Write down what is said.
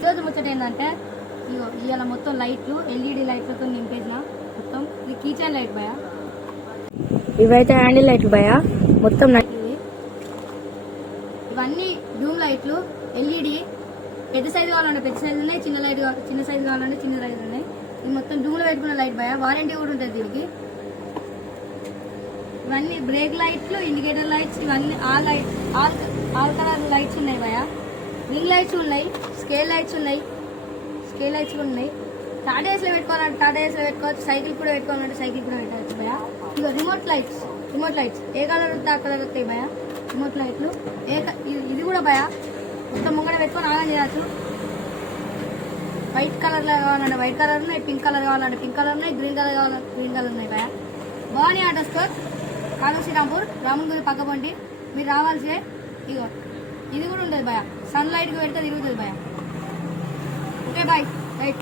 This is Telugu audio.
ఈరోజు ముచ్చట ఏంటంటే ఇవాళ మొత్తం లైట్లు ఎల్ఈడి లైట్లతో నింపేసిన మొత్తం ఇది కీచైన్ లైట్ భయ, ఇవైతే హ్యాండిల్ లైట్లు భయ మొత్తం. ఇవన్నీ డూమ్ లైట్లు ఎల్ఈడి. పెద్ద సైజు కావాలంటే పెద్ద సైజు ఉన్నాయి, చిన్న సైజు కావాలంటే చిన్న సైజు ఉన్నాయి. ఇది మొత్తం డూమ్లో పెట్టుకున్న లైట్ భయ, వారంటీ కూడా ఉంటుంది దీనికి. ఇవన్నీ బ్రేక్ లైట్లు, ఇండికేటర్ లైట్స్, ఇవన్నీ ఆల్ కలర్ లైట్స్ ఉన్నాయి భయ. రింగ్ లైట్స్ ఉన్నాయి, స్కేల్ లైట్స్ ఉన్నాయి, స్కేల్ లైట్స్ కూడా ఉన్నాయి. టాటా ఏస్లో పెట్టుకోవాలంటే టాటా ఏస్లో పెట్టుకోవచ్చు, సైకిల్ కూడా పెట్టుకోవాలంటే సైకిల్ కూడా పెట్టవచ్చు భయ. ఇక రిమోట్ లైట్స్ ఏ కలర్ వస్తే ఆ కలర్ వస్తాయి భయ. రిమోట్ లైట్లు ఇది కూడా భయ మొత్తం ముంగడ పెట్టుకొని ఆన్ చేయవచ్చు. వైట్ కలర్ కావాలంటే వైట్ కలర్ ఉన్నాయి, పింక్ కలర్ కావాలంటే పింక్ కలర్ ఉన్నాయి, గ్రీన్ కలర్ కావాలంటే గ్రీన్ కలర్ ఉన్నాయి భయ. భవానీ ఆటో స్టోర్, కాళూ శ్రీరాంపూర్, రాముని పక్క పండి. మీరు రావాల్సే. ఇగో ఇది కూడా ఉంటుంది భయ, సన్ లైట్కి పెడితే తిరుగుతుంది భయ. Okay bye. రైట్.